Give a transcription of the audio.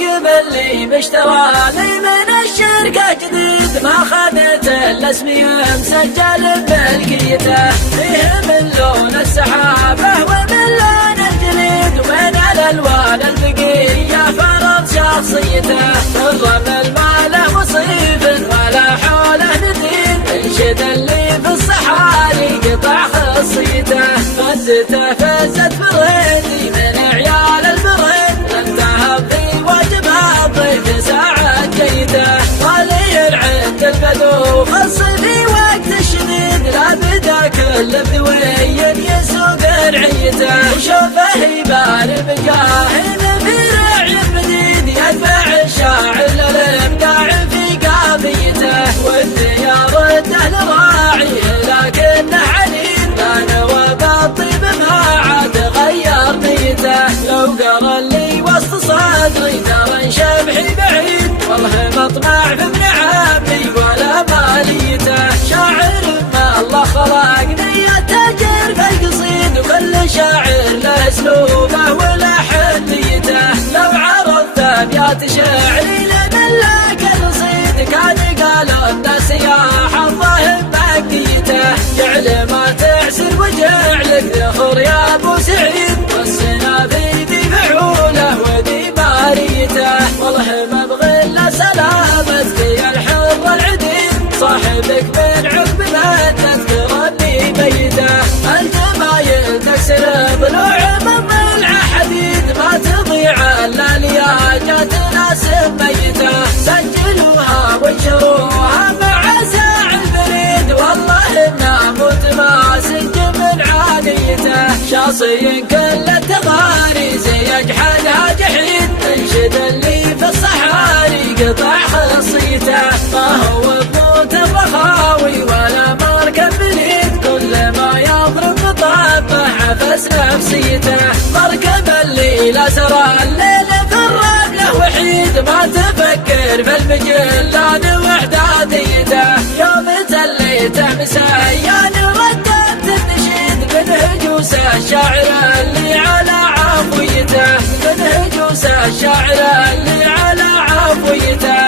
الراكب اللي مشترى لي من الشركة جديد ما خذت الا اسمي مسجل بملكيته، فيه من لون السحابة ومن لون الجليد ومن الالوان البقية فرض شخصيته، الرمل ما له وصيف ولا حوله نديد، انشد اللي في الصحاري قطع خصيته، فزته فزت بريدي من عيال البريد، لم تهب في واجبها الضيف ساعة جيده، ولي العد البدو خص في وقت الشديد، لا بدا كل بدوي يسوق رعيته، وشوفه يبان بجاهل في رعي بديد، يدفع الشاعر للابداع في قافيته، والديار لراعي لكنه عنيد، لا نوى بالطيب ما عاد غير نيته، لو قرا اللي وسط صدري ترى شبحي بعيد، والله مطمع في ابن عمي ولا ماليته، شاعر ما الله خلق نيته تاجر في القصيد، وكل شاعر له اسلوبه ولحن نيته، لو عرضت ابيات شعري لملك الرصيد، كان قالوا الناس يا حظه بقيته، جعل ما تعسر وجعلك ذخر يا ابو سعيد، والسنا في ذي فعوله وذي باريته، والله ما ابغي الا سلامتك يا الحر العديد، صاحبك من عقب ما تذكرني بيته، انت ما تكسر ضلوع من ضلع حديد، ما تضيع الا لياجات ناس ميته، سجلوها وانشروها مع ساع البريد، والله الناموت ما سجل من عانيته، شاصي كل التغاريز يجحدها جحيد، انشد اللي في الصحاري قطع خصيته، ما هو بموت الرخاوي ولا مركب بليد، كل ما يضرب بطبه عفس نفسيته، مركب اللي لا سرى الليل في الرمله وحيد، ما تفكر في المجلان وحداديته، يوم تليته مسيان ردت النشيد، من هجوس الشاعر اللي على عفويته، من هجوس الشاعر اللي على عفويته.